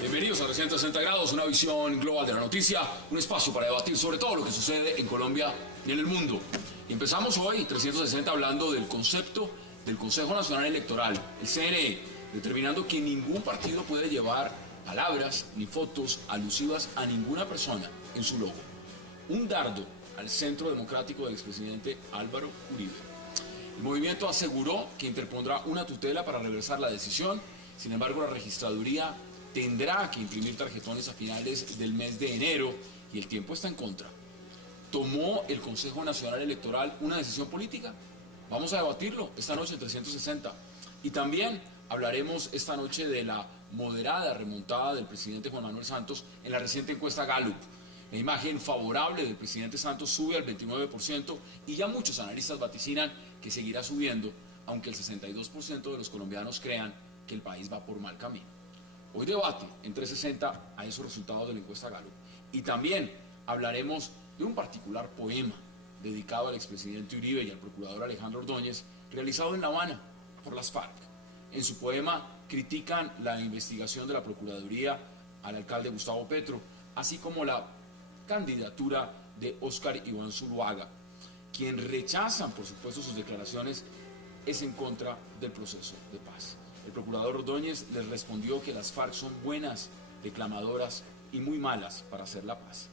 Bienvenidos a 360 grados, una visión global de la noticia, un espacio para debatir sobre todo lo que sucede en Colombia y en el mundo. Y empezamos hoy, 360, hablando del concepto del Consejo Nacional Electoral, el CNE, determinando que ningún partido puede llevar palabras ni fotos alusivas a ninguna persona en su logo. Un dardo al centro democrático del expresidente Álvaro Uribe. El movimiento aseguró que interpondrá una tutela para reversar la decisión. Sin embargo, la registraduría tendrá que imprimir tarjetones a finales del mes de enero y el tiempo está en contra. ¿Tomó el Consejo Nacional Electoral una decisión política? Vamos a debatirlo esta noche en 360. Y también hablaremos esta noche de la moderada remontada del presidente Juan Manuel Santos en la reciente encuesta Gallup. La imagen favorable del presidente Santos sube al 29% y ya muchos analistas vaticinan que seguirá subiendo, aunque el 62% de los colombianos crean que el país va por mal camino. Hoy debate en 360 a esos resultados de la encuesta Gallup. Y también hablaremos de un particular poema dedicado al expresidente Uribe y al procurador Alejandro Ordóñez, realizado en La Habana por las FARC. En su poema critican la investigación de la Procuraduría al alcalde Gustavo Petro, así como la candidatura de Óscar Iván Zuluaga. Quien rechazan, por supuesto, sus declaraciones es en contra del proceso de paz. El procurador Ordóñez les respondió que las FARC son buenas declamadoras y muy malas para hacer la paz.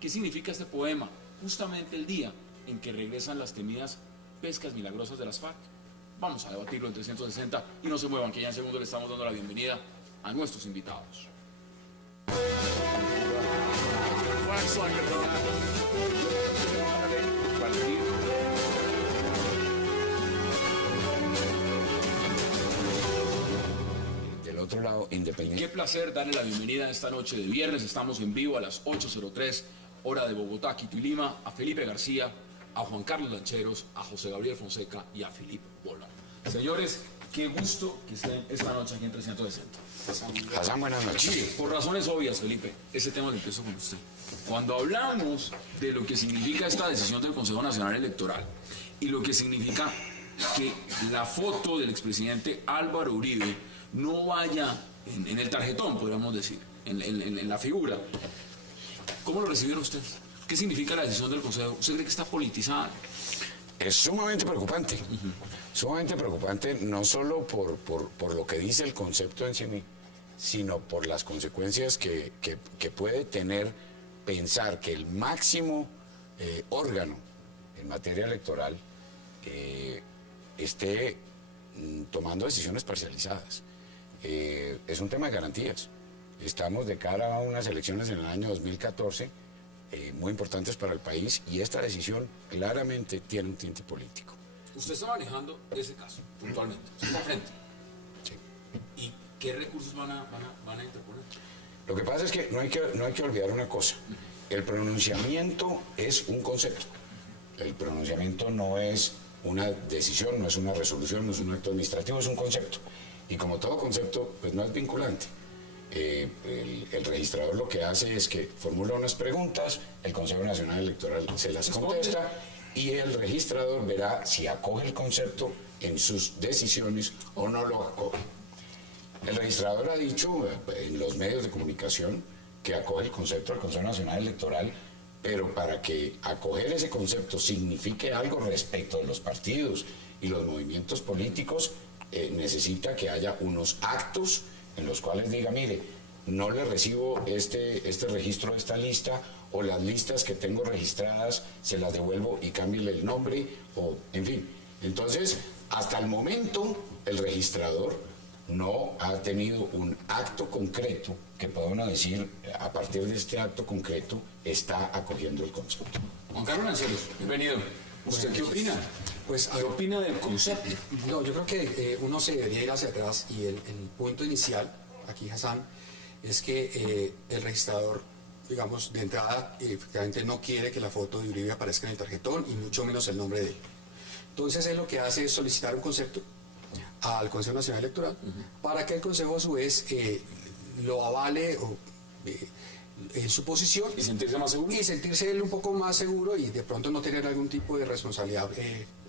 ¿Qué significa este poema? Justamente el día en que regresan las temidas pescas milagrosas de las FARC. Vamos a debatirlo en 360 y no se muevan, que ya en segundo le estamos dando la bienvenida a nuestros invitados. Del otro lado, independiente. Qué placer darle la bienvenida esta noche de viernes. Estamos en vivo a las 8:03, hora de Bogotá, Quito y Lima, a Felipe García, a Juan Carlos Lancheros, a José Gabriel Fonseca y a Felipe Bola. Señores, qué gusto que estén esta noche aquí en 360. Hassan, buenas noches. Mire, por razones obvias, Felipe, ese tema lo empiezo con usted. Cuando hablamos de lo que significa esta decisión del Consejo Nacional Electoral y lo que significa que la foto del expresidente Álvaro Uribe no vaya en el tarjetón, podríamos decir, en la figura, ¿cómo lo recibieron ustedes? ¿Qué significa la decisión del Consejo? ¿Usted cree que está politizada? Es sumamente preocupante. Sumamente preocupante no solo por lo que dice el concepto en sí mismo, sino por las consecuencias que puede tener pensar que el máximo órgano en materia electoral esté tomando decisiones parcializadas. Es un tema de garantías. Estamos de cara a unas elecciones en el año 2014 muy importantes para el país y esta decisión claramente tiene un tinte político. Usted está manejando ese caso, puntualmente. Usted está frente. Sí. ¿Y qué recursos van a interponer? Lo que pasa es que no hay que olvidar una cosa. El pronunciamiento es un concepto. El pronunciamiento no es una decisión, no es una resolución, no es un acto administrativo, es un concepto. Y como todo concepto, pues no es vinculante. El registrador lo que hace es que formula unas preguntas, el Consejo Nacional Electoral se las contesta y el registrador verá si acoge el concepto en sus decisiones o no lo acoge. El registrador ha dicho en los medios de comunicación que acoge el concepto del Consejo Nacional Electoral, pero para que acoger ese concepto signifique algo respecto de los partidos y los movimientos políticos, necesita que haya unos actos en los cuales diga, mire, no le recibo este registro de esta lista, o las listas que tengo registradas se las devuelvo y cámbiale el nombre, o en fin. Entonces, hasta el momento, el registrador no ha tenido un acto concreto que podamos decir, a partir de este acto concreto, está acogiendo el concepto. Juan Carlos Lanceros, bienvenido. ¿Usted qué opina? Pues, ¿Qué opina del concepto? No, yo creo que uno se debería ir hacia atrás y el punto inicial, aquí Hassan, es que el registrador, digamos, de entrada, efectivamente no quiere que la foto de Uribe aparezca en el tarjetón y mucho menos el nombre de él. Entonces él lo que hace es solicitar un concepto al Consejo Nacional Electoral para que el Consejo a su vez lo avale o en su posición. ¿Y sentirse más seguro? Y sentirse él un poco más seguro y de pronto no tener algún tipo de responsabilidad,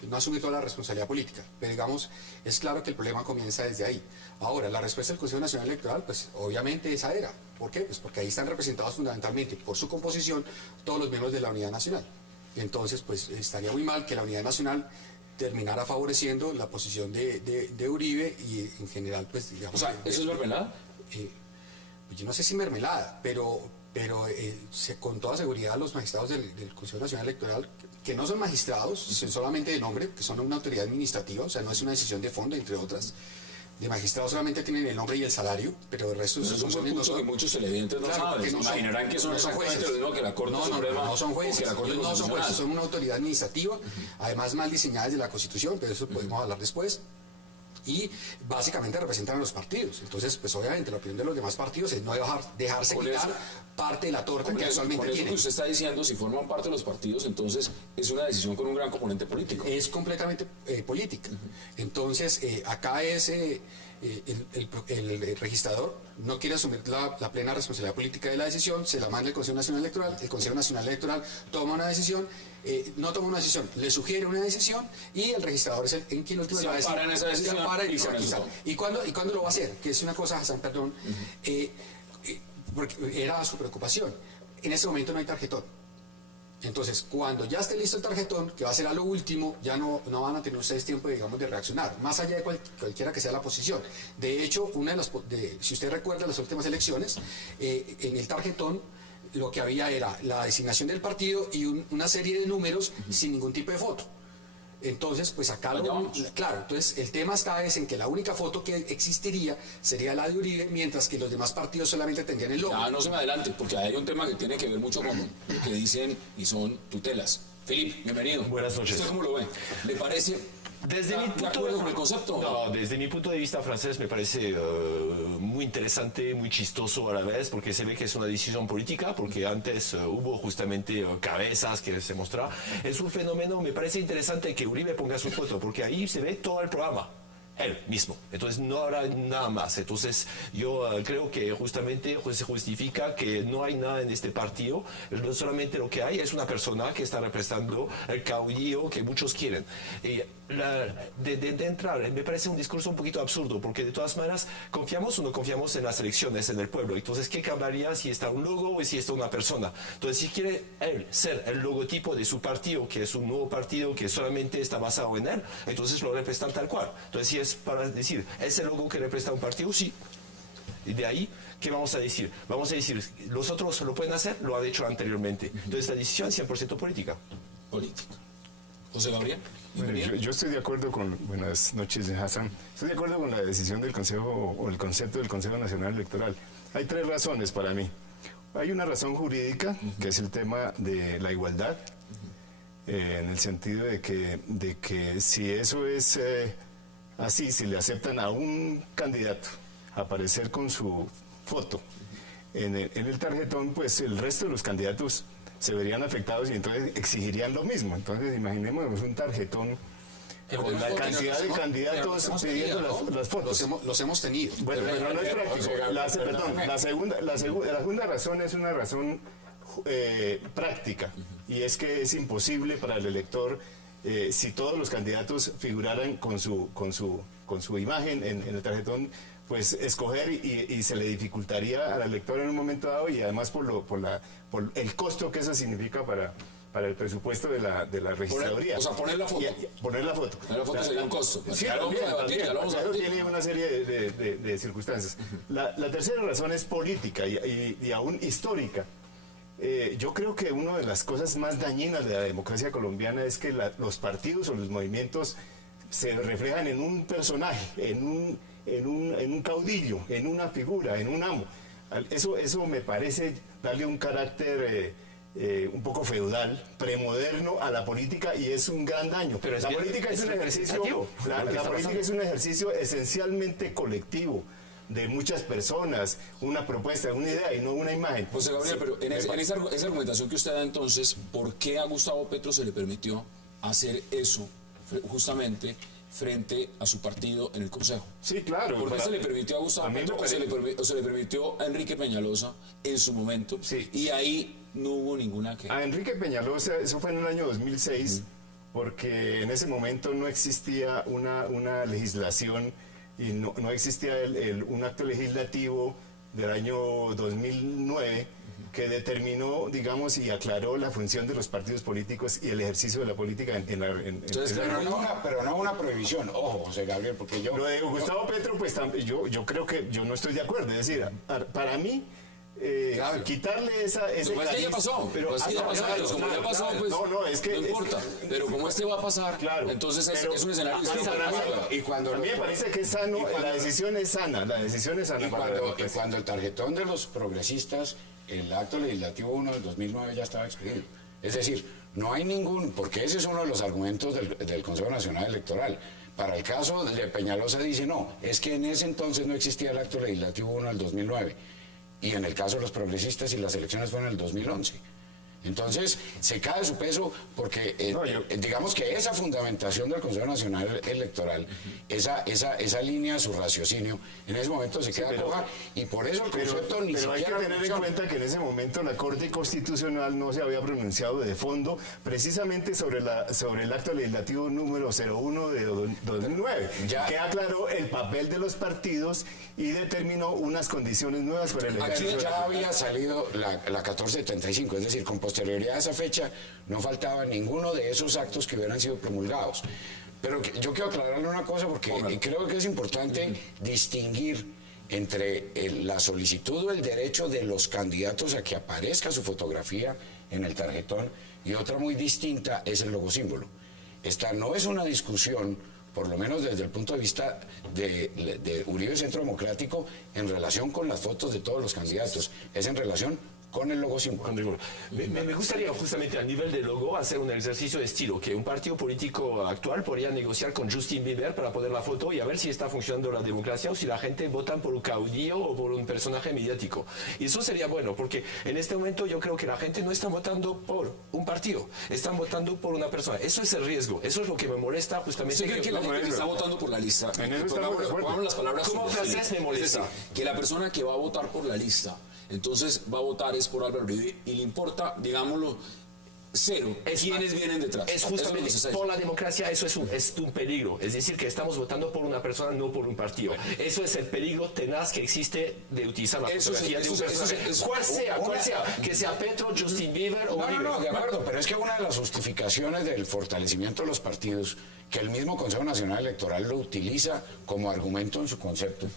no asumir toda la responsabilidad política. Pero digamos, es claro que el problema comienza desde ahí. Ahora, la respuesta del Consejo Nacional Electoral, pues obviamente esa era. ¿Por qué? Pues porque ahí están representados fundamentalmente por su composición todos los miembros de la Unidad Nacional. Entonces, pues estaría muy mal que la Unidad Nacional terminara favoreciendo la posición de Uribe y en general, pues digamos... O sea, ¿eso es mermelada? Pues yo no sé si mermelada, pero con toda seguridad los magistrados del Consejo Nacional Electoral, que no son magistrados, son solamente de nombre, que son una autoridad administrativa, o sea, no es una decisión de fondo, entre otras. De magistrados solamente tienen el nombre y el salario, pero el resto son funciones que muchos televidentes no claro, saben. Imaginarán que son exactamente lo mismo que la Corte Suprema. No son jueces, que la Corte no son jueces, son una autoridad administrativa, además mal diseñada desde la Constitución, pero eso podemos hablar después. Y básicamente representan a los partidos. Entonces, pues obviamente la opinión de los demás partidos es no dejarse quitar parte de la torta que actualmente tienen. Con eso que usted está diciendo, si forman parte de los partidos, entonces es una decisión con un gran componente político. Es completamente política. Entonces, acá es el registrador no quiere asumir la plena responsabilidad política de la decisión, se la manda el Consejo Nacional Electoral, el Consejo Nacional Electoral toma una decisión, no toma una decisión, le sugiere una decisión y el registrador es en quien último se va a decir, en esa decisión ¿Y cuándo lo va a hacer? Que es una cosa, Hassan, perdón, porque era su preocupación. En ese momento no hay tarjetón. Entonces, cuando ya esté listo el tarjetón, que va a ser a lo último, ya no van a tener ustedes tiempo, digamos, de reaccionar, más allá de cualquiera que sea la posición. De hecho, si usted recuerda las últimas elecciones, en el tarjetón lo que había era la designación del partido y una serie de números sin ningún tipo de foto. Entonces, pues acá, claro, entonces el tema está en que la única foto que existiría sería la de Uribe, mientras que los demás partidos solamente tendrían el logo. Ya, no se me adelante, porque hay un tema que tiene que ver mucho con lo que dicen y son tutelas. Felipe, bienvenido. Buenas noches. ¿Usted cómo lo ve? ¿Le parece desde mi punto de con el concepto? No, desde mi punto de vista francés me parece muy interesante, muy chistoso a la vez, porque se ve que es una decisión política, porque antes hubo justamente cabezas que se mostraban. Es un fenómeno, me parece interesante que Uribe ponga su foto, porque ahí se ve todo el programa. Él mismo, entonces no habrá nada más. Entonces yo creo que justamente se justifica que no hay nada en este partido, solamente lo que hay es una persona que está representando el caudillo que muchos quieren. Y de entrar, me parece un discurso un poquito absurdo, porque de todas maneras confiamos o no confiamos en las elecciones, en el pueblo. Entonces, ¿qué cambiaría si está un logo o si está una persona? Entonces, si quiere él ser el logotipo de su partido, que es un nuevo partido que solamente está basado en él, entonces lo representan tal cual. Entonces, si es para decir, ¿es el logo que representa un partido? Sí. Y de ahí, ¿qué vamos a decir? Vamos a decir, los otros lo pueden hacer, lo han hecho anteriormente. Entonces, la decisión es 100% política. Política. José Gabriel. Bueno, yo estoy de acuerdo con, buenas noches, Hassan, estoy de acuerdo con la decisión del Consejo o el concepto del Consejo Nacional Electoral. Hay tres razones para mí. Hay una razón jurídica, que es el tema de la igualdad, en el sentido de que si eso es así, si le aceptan a un candidato aparecer con su foto en el tarjetón, pues el resto de los candidatos se verían afectados y entonces exigirían lo mismo. Entonces imaginémonos un tarjetón con la cantidad de candidatos pidiendo las fotos. Los hemos tenido. Bueno, pero no es práctico. La segunda razón es una razón práctica, y es que es imposible para el elector, si todos los candidatos figuraran con su imagen en el tarjetón, pues escoger y se le dificultaría al elector en un momento dado, y además por el costo que eso significa para el presupuesto de la registraduría. Poner la foto. Poner la foto. Poner la foto sería un costo. Sí, tiene una serie de circunstancias. La tercera razón es política y aún histórica. Yo creo que una de las cosas más dañinas de la democracia colombiana es que los partidos o los movimientos se reflejan en un personaje, en un caudillo, en una figura, en un amo. Eso me parece darle un carácter un poco feudal, premoderno a la política, y es un gran daño. Pero la política es un ejercicio, la política es un ejercicio esencialmente colectivo, de muchas personas, una propuesta, una idea y no una imagen. José Gabriel, pero en esa argumentación que usted da entonces, ¿por qué a Gustavo Petro se le permitió hacer eso justamente frente a su partido en el Consejo. Sí, claro. Porque se le permitió a Gustavo a mí me Petro o se le permitió a Enrique Peñalosa en su momento, Sí. y ahí no hubo ninguna queja. A Enrique Peñalosa, eso fue en el año 2006, porque en ese momento no existía una legislación y no existía un acto legislativo del año 2009 que determinó, digamos, y aclaró la función de los partidos políticos y el ejercicio de la política Entonces, Pero no una prohibición, ojo, José Gabriel, porque yo... Lo de Gustavo Petro, pues yo creo que yo no estoy de acuerdo. Es decir, para mí, quitarle ese pues que ya pasó, pero ya pasó, entonces, como ya pasó, pues no, es que no importa, pero como este va a pasar, claro, entonces pero es un escenario distinto. Y cuando a mí me parece que es sano, la decisión es sana, Y cuando el tarjetón de los progresistas, el acto legislativo 1 del 2009 ya estaba expedido. Es decir, no hay ningún, porque ese es uno de los argumentos del Consejo Nacional Electoral. Para el caso de Peñalosa dice, no, es que en ese entonces no existía el acto legislativo 1 del 2009. Y en el caso de los progresistas, y las elecciones fueron en el 2011. Entonces, se cae de su peso porque, digamos que esa fundamentación del Consejo Nacional Electoral, esa línea, su raciocinio, en ese momento se queda coja, y por eso el concepto ni pero hay que siquiera... tener en cuenta que en ese momento la Corte Constitucional no se había pronunciado de fondo precisamente sobre el acto legislativo número 01 de 2009, que aclaró el papel de los partidos y determinó unas condiciones nuevas para el Aquí ejercicio. ya había salido la 1475, es decir, con posterioridad a esa fecha no faltaba ninguno de esos actos que hubieran sido promulgados. Pero yo quiero aclararle una cosa porque creo que es importante distinguir entre la solicitud o el derecho de los candidatos a que aparezca su fotografía en el tarjetón, y otra muy distinta es el logosímbolo. Esta no es una discusión, por lo menos desde el punto de vista de Uribe Centro Democrático, en relación con las fotos de todos los candidatos, es en relación con el logosímbolo. Me gustaría justamente a nivel de logo hacer un ejercicio de estilo, que un partido político actual podría negociar con Justin Bieber para poner la foto y a ver si está funcionando la democracia o si la gente vota por un caudillo o por un personaje mediático. Y eso sería bueno, porque en este momento yo creo que la gente no está votando por un partido, están votando por una persona. Eso es el riesgo, eso es lo que me molesta justamente. ¿Usted cree que la gente está votando por la lista? Pongamos las palabras como francés me molesta. Es decir, que la persona que va a votar por la lista, entonces va a votar es por Álvaro Uribe y le importa, digámoslo, cero. ¿Quiénes vienen detrás? Es justamente por la democracia, eso es un peligro. Es decir, que estamos votando por una persona, no por un partido. Eso es el peligro tenaz que existe de utilizar la fotografía de un personaje. Cual sea, que sea Petro, Justin Bieber o Uribe. No, de acuerdo, pero es que una de las justificaciones del fortalecimiento de los partidos, que el mismo Consejo Nacional Electoral lo utiliza como argumento en su concepto,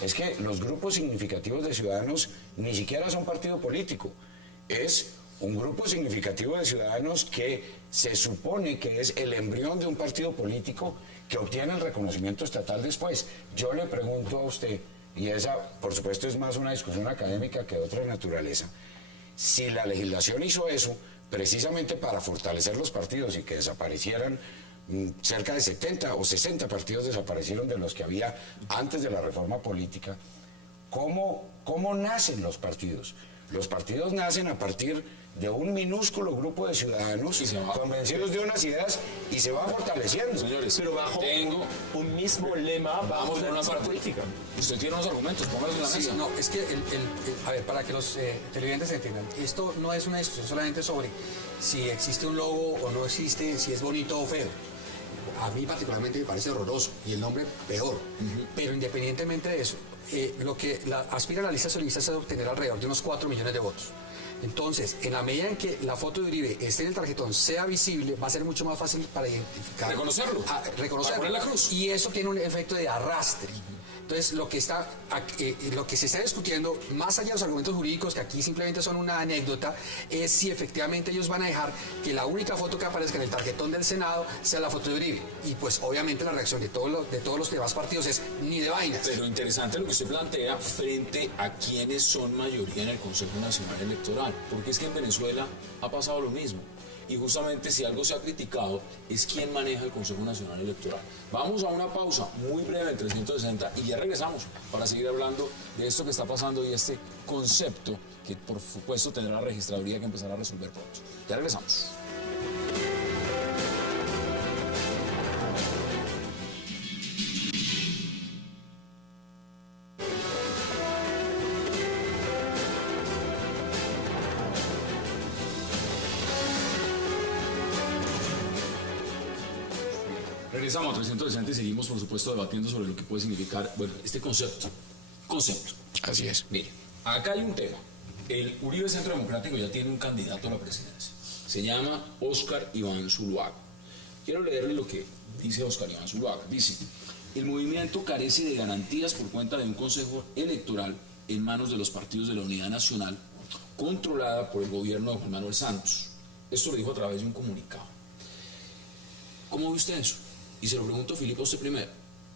es que los grupos significativos de ciudadanos ni siquiera son partido político. Es un grupo significativo de ciudadanos que se supone que es el embrión de un partido político que obtiene el reconocimiento estatal después. Yo le pregunto a usted, y esa por supuesto es más una discusión académica que de otra naturaleza, si la legislación hizo eso precisamente para fortalecer los partidos y que desaparecieran, cerca de 70 o 60 partidos desaparecieron de los que había antes de la reforma política. ¿Cómo nacen los partidos? Los partidos nacen a partir de un minúsculo grupo de ciudadanos convencidos de unas ideas y se van fortaleciendo. Señores, pero bajo un mismo lema, vamos por una parte política. Usted tiene unos argumentos, póngalos en la mesa. No, es que, a ver, para que los televidentes entiendan, esto no es una discusión solamente sobre si existe un logo o no existe, si es bonito o feo. A mí particularmente me parece horroroso y el nombre peor. Pero independientemente de eso, lo que aspira la lista solista es a obtener alrededor de unos 4 millones de votos. Entonces, en la medida en que la foto de Uribe esté en el tarjetón, sea visible, va a ser mucho más fácil para identificar. Reconocerlo. Reconocerlo. Para poner la cruz. Y eso tiene un efecto de arrastre. Entonces, lo que se está discutiendo, más allá de los argumentos jurídicos, que aquí simplemente son una anécdota, es si efectivamente ellos van a dejar que la única foto que aparezca en el tarjetón del Senado sea la foto de Uribe. Y pues obviamente la reacción de todos los demás partidos es ni de vainas. Pero interesante lo que usted plantea frente a quienes son mayoría en el Consejo Nacional Electoral, porque es que en Venezuela ha pasado lo mismo. Y justamente si algo se ha criticado es quién maneja el Consejo Nacional Electoral. Vamos a una pausa muy breve en 360 y ya regresamos para seguir hablando de esto que está pasando y este concepto que por supuesto tendrá la registraduría que empezar a resolver pronto. Ya regresamos. Regresamos a 360 y seguimos, por supuesto, debatiendo sobre lo que puede significar, bueno, este concepto. Así es. Mire, acá hay un tema. El Uribe Centro Democrático ya tiene un candidato a la presidencia. Se llama Óscar Iván Zuluaga. Quiero leerle lo que dice Óscar Iván Zuluaga. Dice, el movimiento carece de garantías por cuenta de un consejo electoral en manos de los partidos de la Unidad Nacional, controlada por el gobierno de Juan Manuel Santos. Esto lo dijo a través de un comunicado. ¿Cómo ve usted eso? Y se lo pregunto a Filipe a usted primero.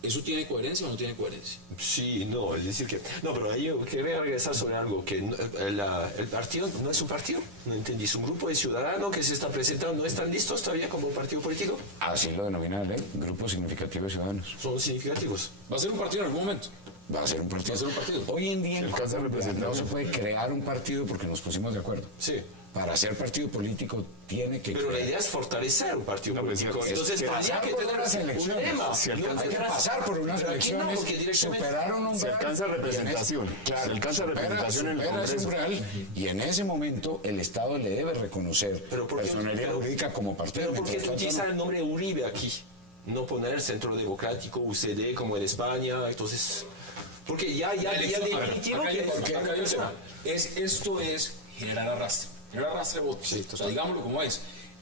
¿Eso tiene coherencia o no tiene coherencia? Sí, no, es decir que... No, pero yo quería regresar sobre algo, que el partido no es un partido, no entendí, es un grupo de ciudadanos que se está presentando, ¿no están listos todavía como partido político? Así lo denomina la ley, Grupo Significativo de Ciudadanos. Son significativos. ¿Va a ser un partido en algún momento? Va a ser un partido. Va a ser un partido. Hoy en día Se alcanza a representar. no se puede crear un partido porque nos pusimos de acuerdo. Sí. Para ser partido político tiene que Pero la crear. idea es fortalecer un partido No, pues, político. es Entonces, que habría pasar que por tener unas un elecciones. lema. Si alcanza- Hay que pasar por unas Pero aquí no, elecciones, porque directamente... superaron un Se alcanza representación. Se alcanza representación en el supera ese Congreso. umbral, y en ese momento el Estado le debe reconocer Pero ¿por qué- personalidad pero- jurídica como partido. Pero ¿por qué Mientras tanto, utilizar no. el nombre Uribe aquí? No poner Centro Democrático, UCD, como en España, entonces... Porque ya definitivo que... Acá hay un tema. Esto es generar arrastre. Generar arrastre de votos. O sea, digámoslo como es.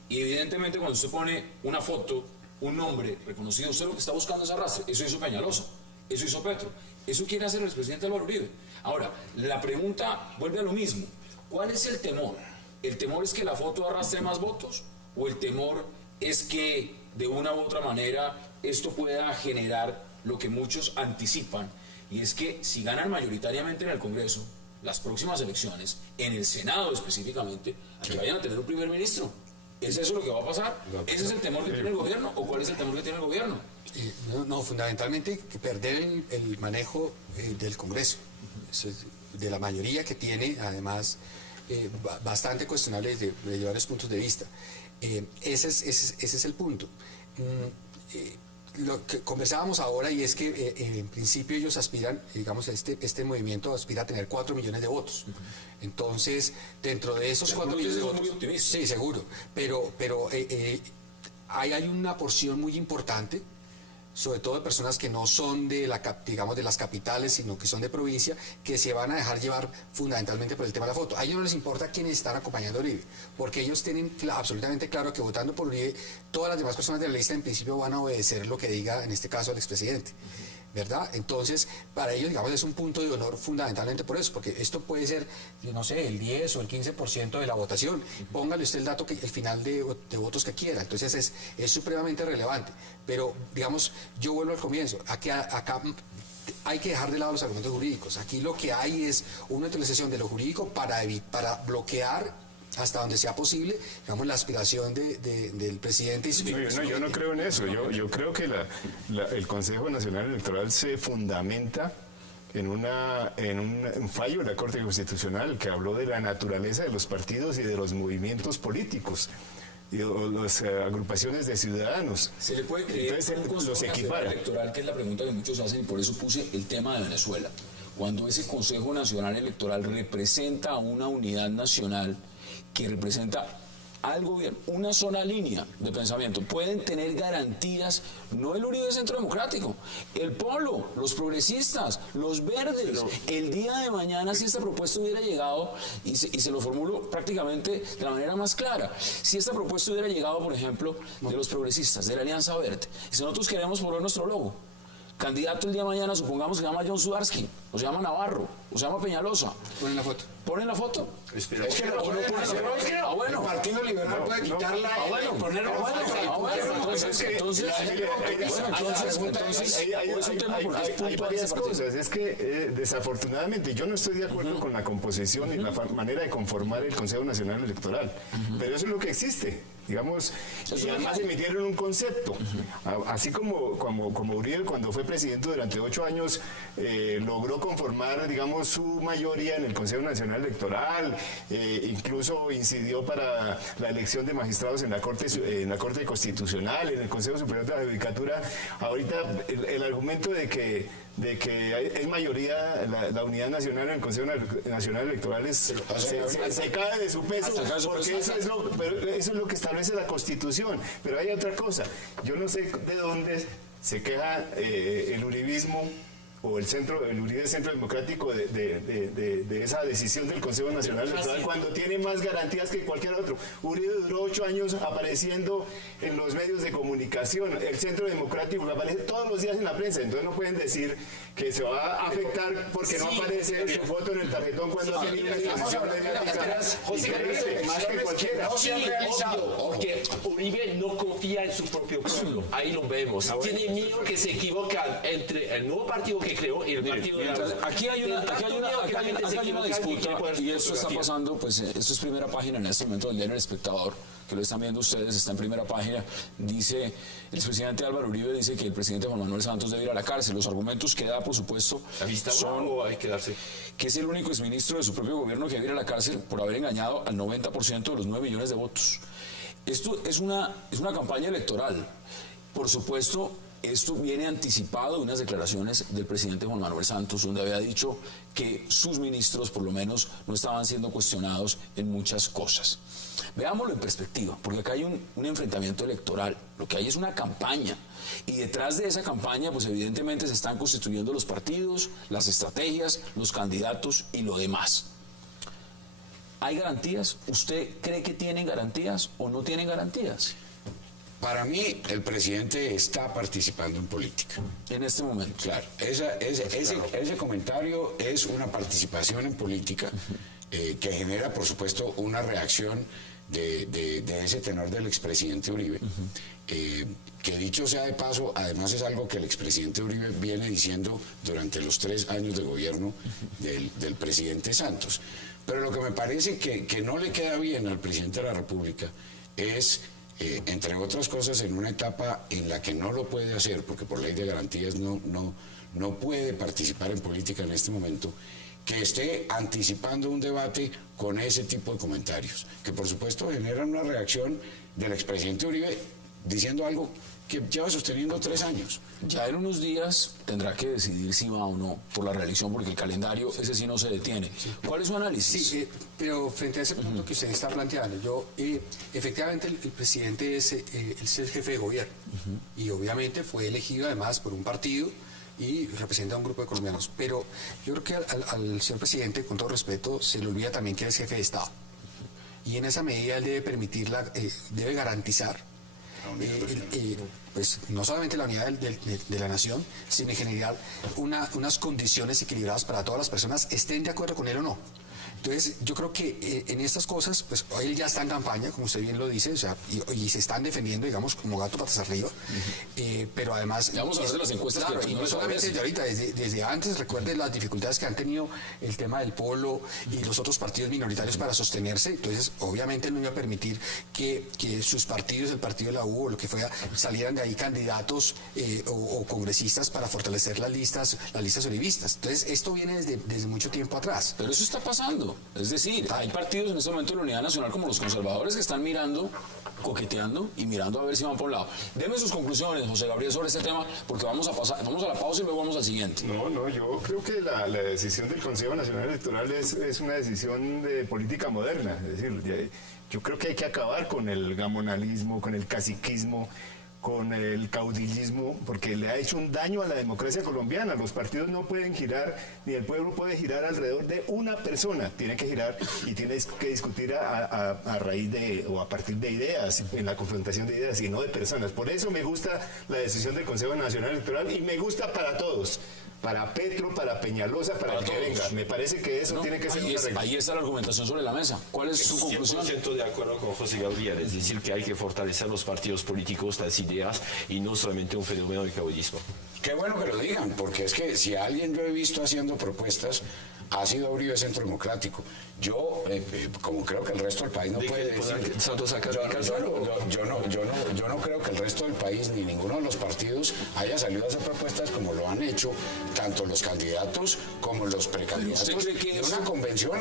Y evidentemente cuando usted pone una foto, un nombre reconocido, usted lo que está buscando es arrastre. Eso hizo Peñalosa, eso hizo Petro, eso quiere hacer el expresidente Álvaro Uribe. Ahora, la pregunta vuelve a lo mismo. ¿Cuál es el temor? ¿El temor es que la foto arrastre más votos? ¿O el temor es que de una u otra manera esto pueda generar lo que muchos anticipan? Y es que si ganan mayoritariamente en el Congreso, las próximas elecciones, en el Senado específicamente, aquí vayan a tener un primer ministro. ¿Es eso lo que va a pasar? ¿Ese es el temor que tiene el gobierno? ¿O cuál es el temor que tiene el gobierno? No, fundamentalmente que perder el manejo del Congreso, eso es, de la mayoría que tiene, además, bastante cuestionable desde varios puntos de vista. Ese es el punto. Lo que conversábamos ahora, y es que en principio ellos aspiran, digamos, este movimiento aspira a tener 4 millones de votos. Entonces, dentro de esos 4 millones de eso es votos... muy optimista. Sí, seguro. Pero hay una porción muy importante, sobre todo de personas que no son de digamos, de las capitales, sino que son de provincia, que se van a dejar llevar fundamentalmente por el tema de la foto. A ellos no les importa quiénes están acompañando a Uribe, porque ellos tienen absolutamente claro que votando por Uribe, todas las demás personas de la lista en principio van a obedecer lo que diga, en este caso, el expresidente. ¿Verdad? Entonces, para ellos, digamos, es un punto de honor fundamentalmente por eso, porque esto puede ser, no sé, el 10 o el 15% de la votación. Póngale usted el dato, el final de votos que quiera. Entonces, es supremamente relevante. Pero, digamos, yo vuelvo al comienzo. Acá hay que dejar de lado los argumentos jurídicos. Aquí lo que hay es una utilización de lo jurídico para bloquear hasta donde sea posible, digamos, la aspiración del presidente y su... Yo no creo en eso. Yo creo que el Consejo Nacional Electoral se fundamenta en un fallo de la Corte Constitucional que habló de la naturaleza de los partidos y de los movimientos políticos y las agrupaciones de ciudadanos. Se le puede creer Entonces, un Consejo los Nacional equipara. Electoral, que es la pregunta que muchos hacen, y por eso puse el tema de Venezuela. Cuando ese Consejo Nacional Electoral representa a una unidad nacional que representa al gobierno, una sola línea de pensamiento, pueden tener garantías, no el Uribe Centro Democrático, el Polo, los progresistas, los verdes. El día de mañana, si esta propuesta hubiera llegado, y se lo formulo prácticamente de la manera más clara, si esta propuesta hubiera llegado, por ejemplo, de los progresistas, de la Alianza Verde, y si nosotros queremos poner nuestro logo, candidato el día de mañana, supongamos que se llama John Sudarsky, o se llama Navarro, o se llama Peñalosa. Ponen la foto. ¿Ponen la foto? Espera, Es que no bueno, el Partido Liberal puede quitarla y poner la Hay varias cosas. Es que desafortunadamente yo no estoy de acuerdo con la composición y la manera de conformar el Consejo Nacional Electoral, pero eso es lo que existe. Digamos, y además emitieron un concepto. Así como Uribe, cuando fue presidente durante 8 años, logró conformar, digamos, su mayoría en el Consejo Nacional Electoral, incluso incidió para la elección de magistrados en la Corte Constitucional, en el Consejo Superior de la Judicatura. Ahorita el argumento de que de que es mayoría la unidad nacional en el Consejo Nacional Electoral se cae de su peso, porque eso es lo que establece la Constitución. Pero hay otra cosa, yo no sé de dónde se queja el uribismo o el Uribe Centro Democrático de esa decisión del Consejo Nacional Electoral cuando tiene más garantías que cualquier otro. Uribe duró 8 años apareciendo en los medios de comunicación. El Centro Democrático aparece todos los días en la prensa, entonces no pueden decir que se va a afectar porque no aparece su foto en el tarjetón cuando ha tenido una exposición mediática más que cualquiera. No se han realizado. Porque Uribe no confía en su propio pueblo, ahí lo vemos. Tiene miedo que se equivocan entre el nuevo partido que creó y el partido de la... Aquí hay una disputa y eso está pasando, pues esto es primera página en este momento del diario El Espectador, que lo están viendo ustedes, está en primera página. Dice, el expresidente Álvaro Uribe dice que el presidente Juan Manuel Santos debe ir a la cárcel. Los argumentos que da, por supuesto, son o hay que darse que es el único exministro de su propio gobierno que debe ir a la cárcel por haber engañado al 90% de los 9 millones de votos. Esto es una campaña electoral. Por supuesto, esto viene anticipado de unas declaraciones del presidente Juan Manuel Santos, donde había dicho que sus ministros, por lo menos, no estaban siendo cuestionados en muchas cosas. Veámoslo en perspectiva, porque acá hay un enfrentamiento electoral. Lo que hay es una campaña. Y detrás de esa campaña, pues evidentemente se están constituyendo los partidos, las estrategias, los candidatos y lo demás. ¿Hay garantías? ¿Usted cree que tienen garantías o no tienen garantías? Para mí, el presidente está participando en política. En este momento. Claro, ese comentario es una participación en política que genera, por supuesto, una reacción de ese tenor del expresidente Uribe, que dicho sea de paso, además es algo que el expresidente Uribe viene diciendo durante los 3 años de gobierno del presidente Santos. Pero lo que me parece que no le queda bien al presidente de la República es... entre otras cosas, en una etapa en la que no lo puede hacer, porque por ley de garantías no puede participar en política en este momento, que esté anticipando un debate con ese tipo de comentarios, que por supuesto generan una reacción del expresidente Uribe diciendo algo que lleva sosteniendo 3 años. Ya en unos días tendrá que decidir si va o no por la reelección, porque el calendario ese sí no se detiene. ¿Cuál es su análisis? Sí, pero frente a ese punto que usted está planteando, efectivamente el presidente es el jefe de gobierno y obviamente fue elegido además por un partido y representa a un grupo de colombianos. Pero yo creo que al señor presidente, con todo respeto, se le olvida también que es jefe de Estado. Y en esa medida él debe garantizar pues no solamente la unidad de la nación, sino en general unas condiciones equilibradas para todas las personas, estén de acuerdo con él o no. Entonces, yo creo que en estas cosas, pues él ya está en campaña, como usted bien lo dice, o sea, y se están defendiendo, digamos, como gato patas arriba, pero además... Ya vamos a hablar de las encuestas, claro, que y no solamente desde ahorita, desde antes, recuerde las dificultades que han tenido el tema del Polo y los otros partidos minoritarios para sostenerse. Entonces, obviamente no iba a permitir que sus partidos, el partido de la U o lo que fuera, salieran de ahí candidatos o congresistas para fortalecer las listas uribistas. Entonces, esto viene desde mucho tiempo atrás. Pero eso está pasando. Es decir, hay partidos en este momento de la Unidad Nacional como los conservadores que están mirando, coqueteando y mirando a ver si van por un lado. Deme sus conclusiones, José Gabriel, sobre este tema, porque vamos a la pausa y luego vamos al siguiente. No, yo creo que la decisión del Consejo Nacional Electoral es una decisión de política moderna. Es decir, yo creo que hay que acabar con el gamonalismo, con el caciquismo, con el caudillismo, porque le ha hecho un daño a la democracia colombiana. Los partidos no pueden girar, ni el pueblo puede girar alrededor de una persona. Tiene que girar y tiene que discutir a raíz de, o a partir de ideas, en la confrontación de ideas y no de personas. Por eso me gusta la decisión del Consejo Nacional Electoral y me gusta para todos. Para Petro, para Peñalosa, para el que venga. Me parece que eso tiene que ser una regla. Ahí está la argumentación sobre la mesa. ¿Cuál es su conclusión? 100% de acuerdo con José Gabriel, es decir, que hay que fortalecer los partidos políticos, las ideas, y no solamente un fenómeno de caudillismo. Qué bueno que lo digan, porque es que si a alguien yo he visto haciendo propuestas, ha sido Uribe Centro Democrático. Yo, como creo que el resto del país no puede decir... Yo no creo que el resto del país ni ninguno de los partidos haya salido a hacer propuestas como lo han hecho tanto los candidatos como los precandidatos. De una convención,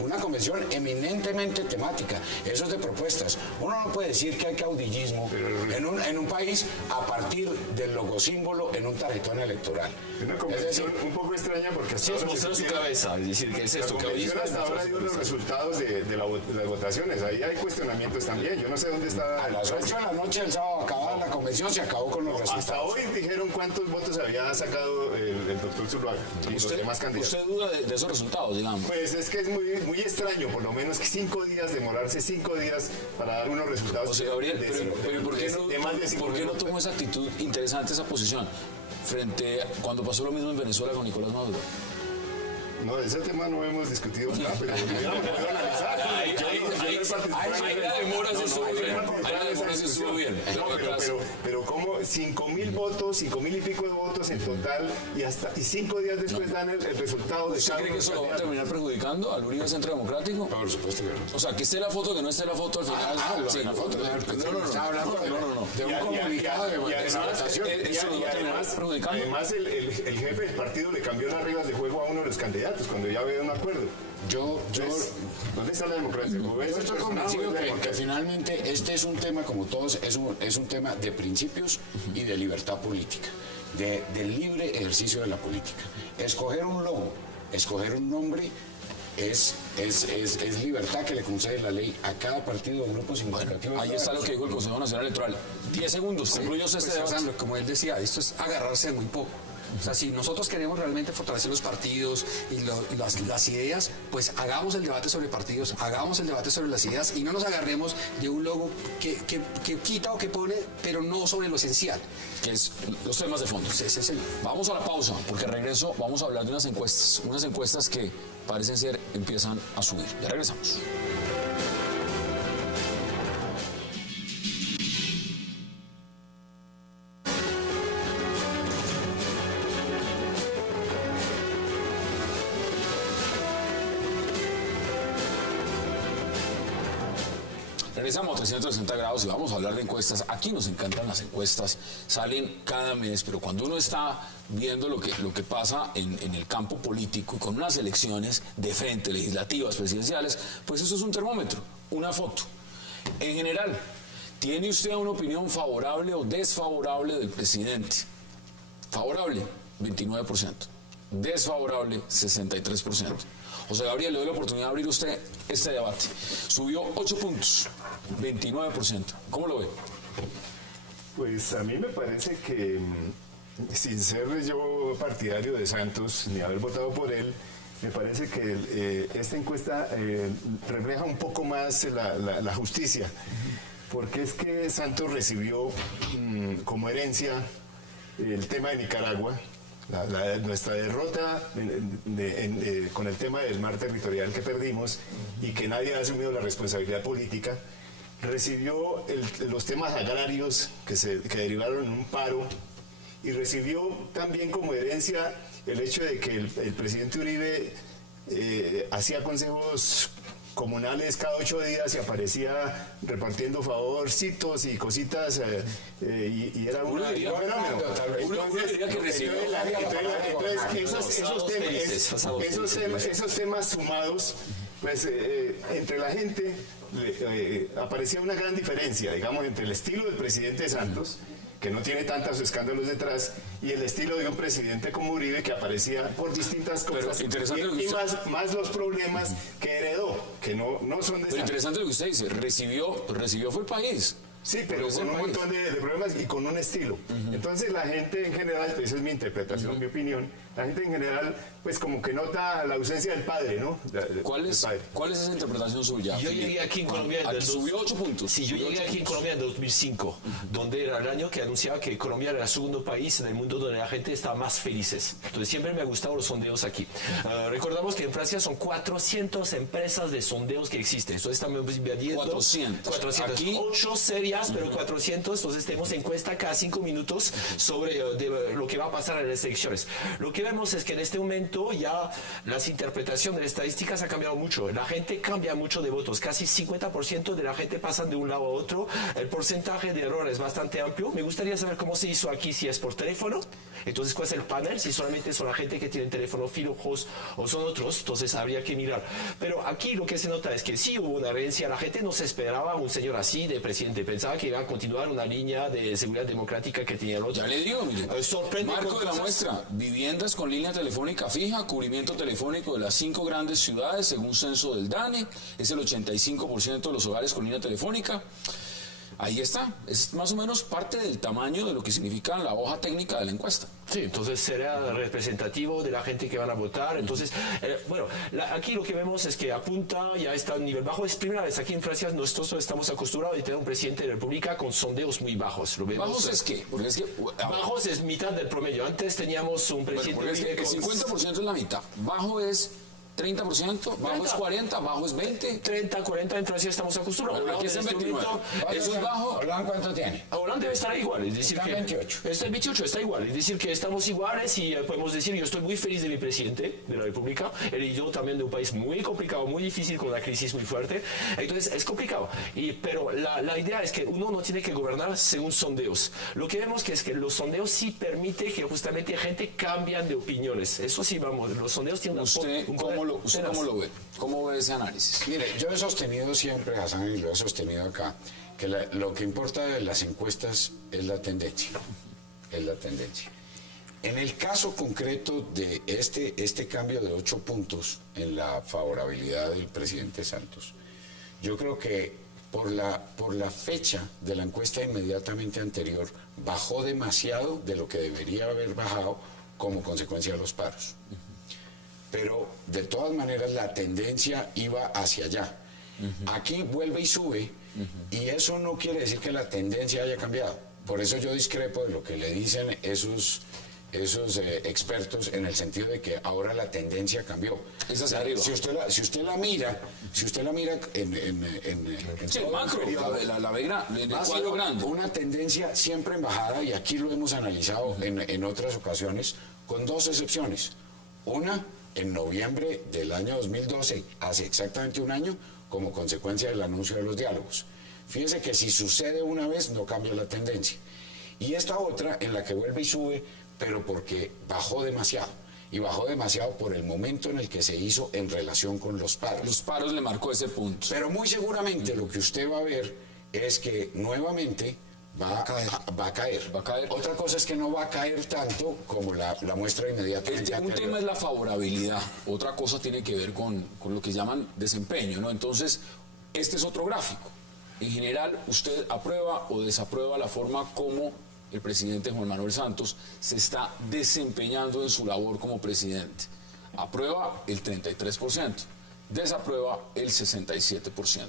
una convención eminentemente temática. Eso es de propuestas. Uno no puede decir que hay caudillismo en un país a partir del logosímbolo en un tarjetón electoral. Una Es convención decir, un poco extraña porque hasta Sí, es ahora mostrar su cabeza, es decir, que es la esto que convención hasta ahora dio los resultados de las votaciones. Ahí hay cuestionamientos también. Yo no sé dónde está. a las 8 de la noche del sábado acababa la convención, se acabó con los resultados. Hasta hoy dijeron cuántos votos había sacado el doctor Zuluaga y los demás candidatos. ¿Usted duda de esos resultados, digamos? Pues es que es muy extraño, por lo menos que 5 días, demorarse 5 días para dar unos resultados. José Gabriel, de- pero ¿por qué de- no, de más de por qué no 5.000 tomó esa actitud interesante, esa posición, frente a cuando pasó lo mismo en Venezuela con Nicolás Maduro? No, de ese tema no hemos discutido nada, pero hubiéramos podido analizar. Ahí la demora se estuvo bien. Ahí la demora se estuvo bien. Pero como 5.000 votos, 5.000 y pico de votos en total, y 5 días después dan el resultado de ¿Usted cada cree que uno de eso los lo va a candidatos. terminar perjudicando al Uribe Centro Democrático? Por supuesto que no. O sea, que esté la foto, que no esté la foto al final. Sí, la foto, está hablando de un comunicado de votación. Eso lo va a terminar perjudicando. Además, el jefe del partido le cambió las reglas de juego a uno de los candidatos cuando ya había un acuerdo. ¿Dónde está la democracia? Yo estoy convencido que finalmente este es un tema, como todos, es un tema de principios y de libertad política, del libre ejercicio de la política. Escoger un logo, escoger un nombre, es libertad que le concede la ley a cada partido o grupo significativo. Ahí está lo que dijo el Consejo Nacional Electoral. 10 segundos, concluye usted este Pues, debate. Sandro, como él decía, esto es agarrarse de muy poco. O sea, si nosotros queremos realmente fortalecer los partidos y las ideas, pues hagamos el debate sobre partidos, hagamos el debate sobre las ideas y no nos agarremos de un logo que quita o que pone, pero no sobre lo esencial. Que es los temas de fondo. Ese es el... Vamos a la pausa, porque al regreso vamos a hablar de unas encuestas que parecen ser, empiezan a subir. Ya regresamos. Regresamos a 360 grados y vamos a hablar de encuestas. Aquí nos encantan las encuestas, salen cada mes, pero cuando uno está viendo lo que pasa en el campo político y con unas elecciones de frente, legislativas, presidenciales, pues eso es un termómetro, una foto. En general, ¿tiene usted una opinión favorable o desfavorable del presidente? Favorable, 29%. Desfavorable, 63%. José Gabriel, le doy la oportunidad de abrir usted este debate. Subió 8 puntos, 29%. ¿Cómo lo ve? Pues a mí me parece que, sin ser yo partidario de Santos, ni haber votado por él, me parece que esta encuesta refleja un poco más la justicia. Porque es que Santos recibió como herencia el tema de Nicaragua, nuestra derrota con el tema del mar territorial que perdimos y que nadie ha asumido la responsabilidad política. Recibió los temas agrarios que derivaron en un paro y recibió también como herencia el hecho de que el presidente Uribe hacía consejos comunales cada 8 días y aparecía repartiendo favorcitos y cositas y era un fenómeno. Esos temas sumados, pues entre la gente aparecía una gran diferencia, digamos, entre el estilo del presidente Santos, que no tiene tantos escándalos detrás, y el estilo de un presidente como Uribe, que aparecía por distintas cosas, y más los problemas que heredó, que no son de... Pero interesante lo que usted dice, recibió fue el país. Sí, pero con un montón de problemas y con un estilo. Entonces la gente en general, esa es mi interpretación, mi opinión, la gente en general, pues como que nota la ausencia del padre, ¿no? ¿Cuál es esa interpretación suya? Yo llegué aquí en Colombia... Subió 8 puntos. Sí, yo llegué aquí en Colombia en 2005, donde era el año que anunciaba que Colombia era el segundo país en el mundo donde la gente está más felices. Entonces siempre me han gustado los sondeos aquí. Recordamos que en Francia son 400 empresas de sondeos que existen. Entonces estamos viendo... 400. Aquí 8 series, pero 400. Entonces tenemos encuesta cada 5 minutos sobre lo que va a pasar en las elecciones. Lo que que vemos es que en este momento ya las interpretaciones de estadísticas ha cambiado mucho. La gente cambia mucho de votos. Casi 50% de la gente pasan de un lado a otro. El porcentaje de error es bastante amplio. Me gustaría saber cómo se hizo aquí, si es por teléfono. Entonces, ¿cuál es el panel? Si solamente son la gente que tiene teléfono fijos o son otros, entonces habría que mirar. Pero aquí lo que se nota es que sí hubo una herencia. La gente no se esperaba un señor así de presidente. Pensaba que iba a continuar una línea de seguridad democrática que tenía el otro. Ya le digo, mire, Sorprende marco con de la cosas- muestra, viviendas con línea telefónica fija, cubrimiento telefónico de las 5 grandes ciudades, según censo del DANE, es el 85% de los hogares con línea telefónica. Ahí está, es más o menos parte del tamaño de lo que significa la hoja técnica de la encuesta. Sí, entonces será representativo de la gente que van a votar. Entonces, bueno, aquí lo que vemos es que apunta, ya está a un nivel bajo. Es primera vez aquí en Francia, nosotros estamos acostumbrados a tener un presidente de la República con sondeos muy bajos. Lo vemos, ¿Bajos es qué? Porque es que... Bajos es mitad del promedio. Antes teníamos un presidente... Porque es que el con 50% es la mitad. Bajo es 30%, bajo es 40%, bajo es 20%. 30, 40 en Francia estamos acostumbrados. Pero aquí es en Este 29. momento, Eso es bajo. ¿Holanda cuánto tiene? Holanda debe estar igual, es decir Está que... en 28. Está en 28, está igual. Es decir que estamos iguales y podemos decir, yo estoy muy feliz de mi presidente de la República. Él y yo también de un país muy complicado, muy difícil, con una crisis muy fuerte. Entonces es complicado. Pero la idea es que uno no tiene que gobernar según sondeos. Lo que vemos que es que los sondeos sí permiten que justamente gente cambie de opiniones. Eso sí, vamos, los sondeos tienen ¿Usted cómo lo ve? ¿Cómo ve ese análisis? Mire, yo he sostenido siempre, Hassan, y lo he sostenido acá, que lo que importa de las encuestas es la tendencia. Es la tendencia. En el caso concreto de este cambio de 8 puntos en la favorabilidad del presidente Santos, yo creo que por la fecha de la encuesta inmediatamente anterior bajó demasiado de lo que debería haber bajado como consecuencia de los paros. Pero de todas maneras la tendencia iba hacia allá. Aquí vuelve y sube, y eso no quiere decir que la tendencia haya cambiado. Por eso yo discrepo de lo que le dicen esos expertos, en el sentido de que ahora la tendencia cambió. Es hacia arriba. Si usted la mira en Sí, todo el macro, periodo, la ve en el ha cuadro sido grande. una tendencia siempre en bajada, y aquí lo hemos analizado en otras ocasiones, con 2 excepciones. Una, en noviembre del año 2012, hace exactamente un año, como consecuencia del anuncio de los diálogos. Fíjense que si sucede una vez, no cambia la tendencia. Y esta otra, en la que vuelve y sube, pero porque bajó demasiado. Y bajó demasiado por el momento en el que se hizo en relación con los paros. Los paros le marcó ese punto. Pero muy seguramente lo que usted va a ver es que nuevamente va a caer. Va a caer. Otra cosa es que no va a caer tanto como la muestra inmediatamente Un tema es la favorabilidad, otra cosa tiene que ver con lo que llaman desempeño, ¿no? Entonces, este es otro gráfico. En general, ¿usted aprueba o desaprueba la forma como el presidente Juan Manuel Santos se está desempeñando en su labor como presidente? Aprueba el 33%, desaprueba el 67%.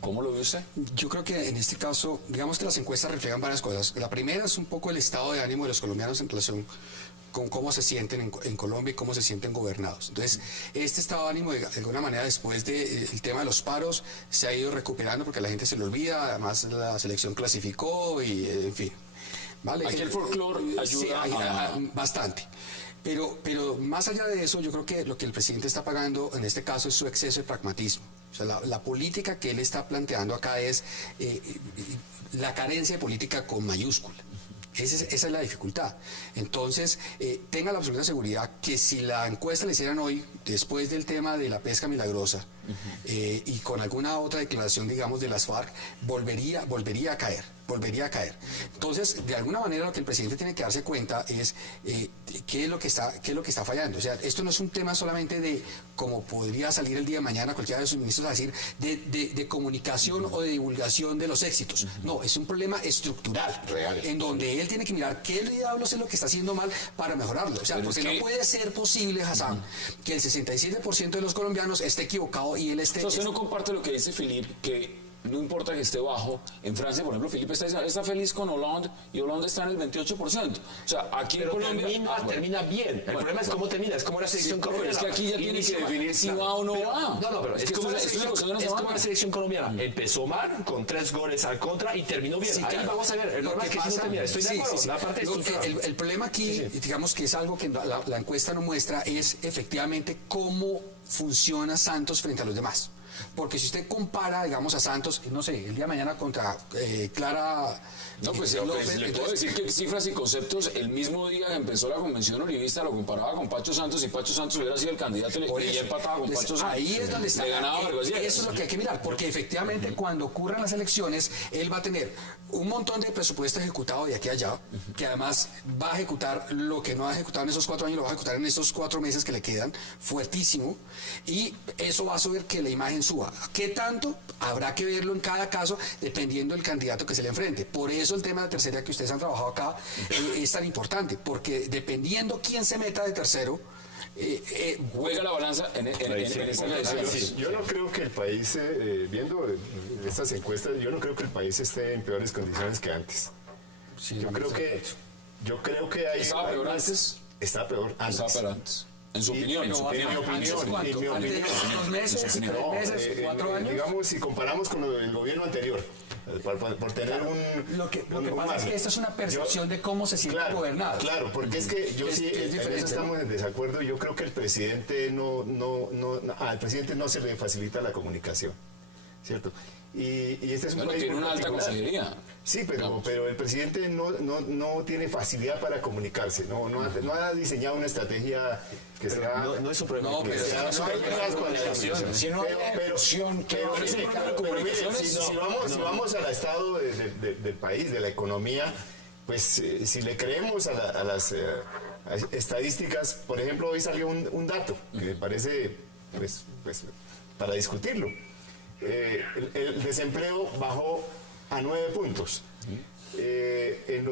¿Cómo lo ve usted? Yo creo que en este caso, digamos que las encuestas reflejan varias cosas. La primera es un poco el estado de ánimo de los colombianos en relación con cómo se sienten en Colombia y cómo se sienten gobernados. Entonces, este estado de ánimo, de alguna manera, después del tema de los paros, se ha ido recuperando porque la gente se le olvida, además la selección clasificó y, en fin. ¿Vale? Aquí el folclore ayuda bastante. Pero más allá de eso, yo creo que lo que el presidente está pagando en este caso es su exceso de pragmatismo. O sea, la política que él está planteando acá es la carencia de política con mayúscula. Esa es la dificultad. Entonces, tenga la absoluta seguridad que si la encuesta la hicieran hoy, después del tema de la pesca milagrosa, y con alguna otra declaración, digamos, de las FARC, volvería a caer. Entonces, de alguna manera lo que el presidente tiene que darse cuenta es qué es lo que está fallando. O sea, esto no es un tema solamente de, como podría salir el día de mañana cualquiera de sus ministros a decir, de comunicación o de divulgación de los éxitos. No, es un problema estructural, real, en donde él tiene que mirar qué diablos es lo que está haciendo mal para mejorarlo. O sea, pero porque no puede ser posible, Hassan, que el 67% de los colombianos esté equivocado y él esté... Entonces, ¿usted no comparte lo que dice Philippe, que no importa que esté bajo. En Francia, por ejemplo, Felipe está feliz con Hollande y Hollande está en el 28%. O sea, aquí Pero en Colombia... termina bien. El problema es cómo termina, es como la selección colombiana. Es que aquí ya tiene que definir si va o no va. No, pero es como la selección colombiana. Empezó mal, con 3 goles al contra y terminó bien. Sí, Ahí claro. vamos a ver. El problema es que si no termina. Estoy de acuerdo. La parte el problema aquí, digamos que es algo que la encuesta no muestra, es efectivamente cómo funciona Santos frente a los demás. Porque si usted compara, digamos, a Santos, no sé, el día de mañana contra Clara... No, pues López, le puedo decir que Cifras y Conceptos, el mismo día que empezó la convención uribista, lo comparaba con Pacho Santos, y Pacho Santos hubiera sido el candidato y empataba con Pacho Santos. Ahí es donde está. Le ganaba, Eso es lo que hay que mirar, porque efectivamente cuando ocurran las elecciones, él va a tener un montón de presupuesto ejecutado de aquí a allá, que además va a ejecutar lo que no ha ejecutado en esos 4 años, lo va a ejecutar en estos 4 meses que le quedan, fuertísimo, y eso va a hacer que la imagen suba. ¿Qué tanto? Habrá que verlo en cada caso, dependiendo del candidato que se le enfrente. Por eso el tema de tercera que ustedes han trabajado acá es tan importante, porque dependiendo quién se meta de tercero, juega la balanza en esta elección. Yo no creo que el país, viendo estas encuestas, yo no creo que el país esté en peores condiciones que antes. Sí, yo creo que hay... ¿Estaba peor antes? Está peor antes. Estaba peor antes. En su opinión. En mi opinión. ¿Antes 2 meses, 3 meses, 4 años? Digamos, si comparamos con el gobierno anterior, por tener un... Lo que un pasa es que esto es una percepción de cómo se siente gobernado. Claro, porque es que yo sí, en eso estamos en desacuerdo. Yo creo que el presidente al presidente no se le facilita la comunicación, ¿cierto? Y este es un país tiene muy una alta particular. consejería. Sí, pero el presidente no tiene facilidad para comunicarse, no ha diseñado una estrategia que sea... No es un problema. No, pero si vamos al estado del país, de la economía, pues si le creemos a las estadísticas, por ejemplo, hoy salió un dato que me parece pues para discutirlo. El desempleo bajó a 9 puntos. En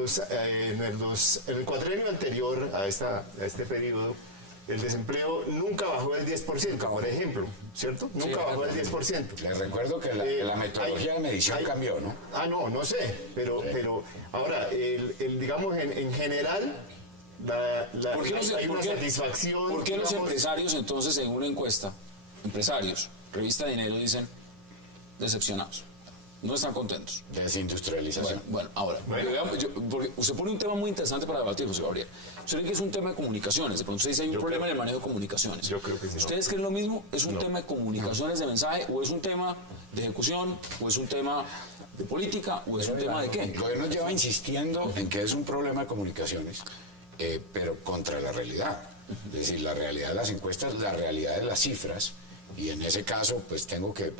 el cuatrienio anterior a este periodo, el desempleo nunca bajó del 10%, por ejemplo, ¿cierto? Nunca bajó del 10%. Les recuerdo que la metodología de medición cambió, ¿no? No sé, pero ahora, digamos, en general, hay una satisfacción... ¿Por qué los empresarios entonces en una encuesta, revista Dinero, dicen decepcionados? No están contentos. Desindustrialización. Bueno, ahora, porque usted pone un tema muy interesante para debatir, José Gabriel. Usted cree que es un tema de comunicaciones, de pronto usted dice hay un problema en el manejo de comunicaciones. Yo creo que sí. ¿Ustedes creen lo mismo? ¿Es un tema de comunicaciones de mensaje, o es un tema de ejecución, o es un tema de política, o es un tema de qué? El gobierno lleva insistiendo en que es un problema de comunicaciones, pero contra la realidad. Es decir, la realidad de las encuestas, la realidad de las cifras. Y en ese caso, pues tengo que,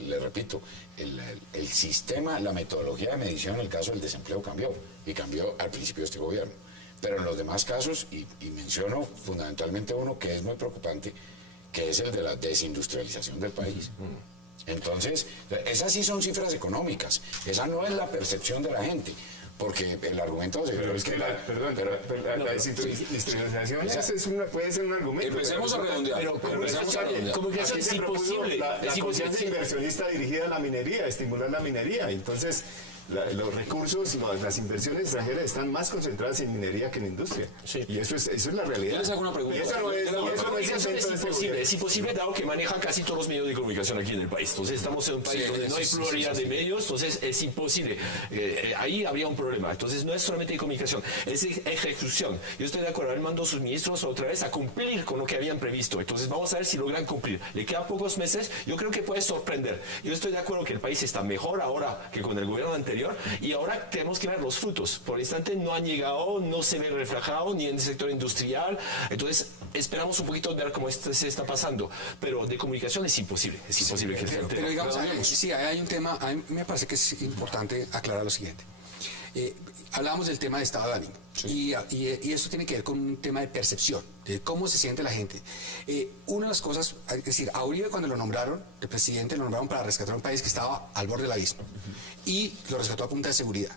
le repito, el sistema, la metodología de medición en el caso del desempleo cambió, y cambió al principio de este gobierno. Pero en los demás casos, y menciono fundamentalmente uno que es muy preocupante, que es el de la desindustrialización del país. Entonces, esas sí son cifras económicas, esa no es la percepción de la gente. Porque el argumento es que la desindustrialización puede ser un argumento. Empecemos a redondear. Comunicación es imposible. La conciencia inversionista dirigida a la minería, estimular la minería. Entonces, los recursos, las inversiones extranjeras están más concentradas en minería que en industria. Sí. Y eso es la realidad. Yo les hago una pregunta. Es imposible dado que maneja casi todos los medios de comunicación aquí en el país. Entonces estamos en un país donde no hay pluralidad de medios, entonces es imposible. Ahí habría un problema. Entonces no es solamente de comunicación, es ejecución. Yo estoy de acuerdo, él mandó a sus ministros otra vez a cumplir con lo que habían previsto. Entonces vamos a ver si logran cumplir. Le quedan pocos meses, yo creo que puede sorprender. Yo estoy de acuerdo que el país está mejor ahora que con el gobierno anterior. Y ahora tenemos que ver los frutos. Por el instante no han llegado, no se ve reflejado ni en el sector industrial. Entonces esperamos un poquito ver cómo se está pasando. Pero de comunicación es imposible. Es imposible que sea. Pero digamos, sí, hay un tema, a mí me parece que es importante aclarar lo siguiente. Hablábamos del tema de estado de ánimo, y esto tiene que ver con un tema de percepción, de cómo se siente la gente. Una de las cosas, es decir, a Uribe cuando lo nombraron, el presidente lo nombraron para rescatar un país que estaba al borde del abismo, y lo rescató a punta de seguridad.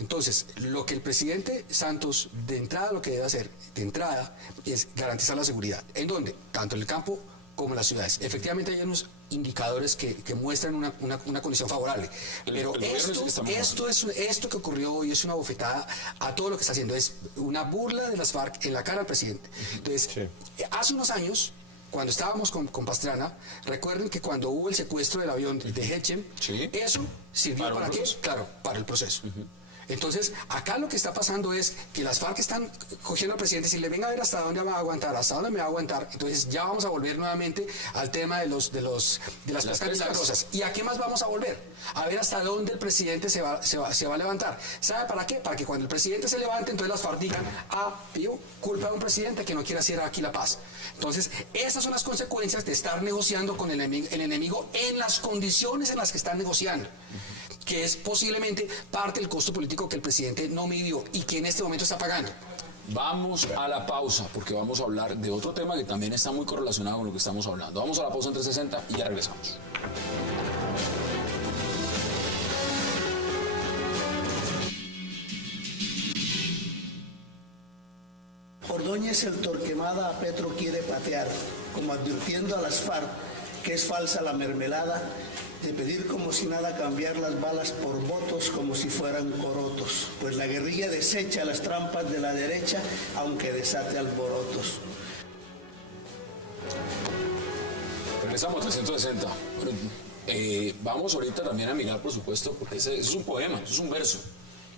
Entonces, lo que el presidente Santos, de entrada, lo que debe hacer, de entrada, es garantizar la seguridad. ¿En dónde? Tanto en el campo como en las ciudades. Efectivamente, hay indicadores que muestran una condición favorable. Pero esto que ocurrió hoy es una bofetada a todo lo que está haciendo, es una burla de las FARC en la cara al presidente. Entonces, hace unos años, cuando estábamos con Pastrana, recuerden que cuando hubo el secuestro del avión de Hetchem, eso sirvió ¿para qué? Claro, para el proceso. Entonces, acá lo que está pasando es que las FARC están cogiendo al presidente y si le venga a ver hasta dónde va a aguantar, hasta dónde me va a aguantar. Entonces ya vamos a volver nuevamente al tema de las pescas milagrosas. ¿Y a qué más vamos a volver? A ver hasta dónde el presidente se va a levantar. ¿Sabe para qué? Para que cuando el presidente se levante, entonces las FARC digan, culpa de un presidente que no quiere hacer aquí la paz. Entonces, esas son las consecuencias de estar negociando con el enemigo en las condiciones en las que están negociando, que es posiblemente parte del costo político que el presidente no midió y que en este momento está pagando. Vamos a la pausa, porque vamos a hablar de otro tema que también está muy correlacionado con lo que estamos hablando. Vamos a la pausa en 360 y ya regresamos. Ordóñez, el Torquemada, a Petro quiere patear, como advirtiendo a las FARC que es falsa la mermelada, de pedir como si nada cambiar las balas por votos como si fueran corotos, pues la guerrilla desecha las trampas de la derecha, aunque desate alborotos. Regresamos a 360. Bueno, vamos ahorita también a mirar, por supuesto, porque ese es un poema, eso es un verso.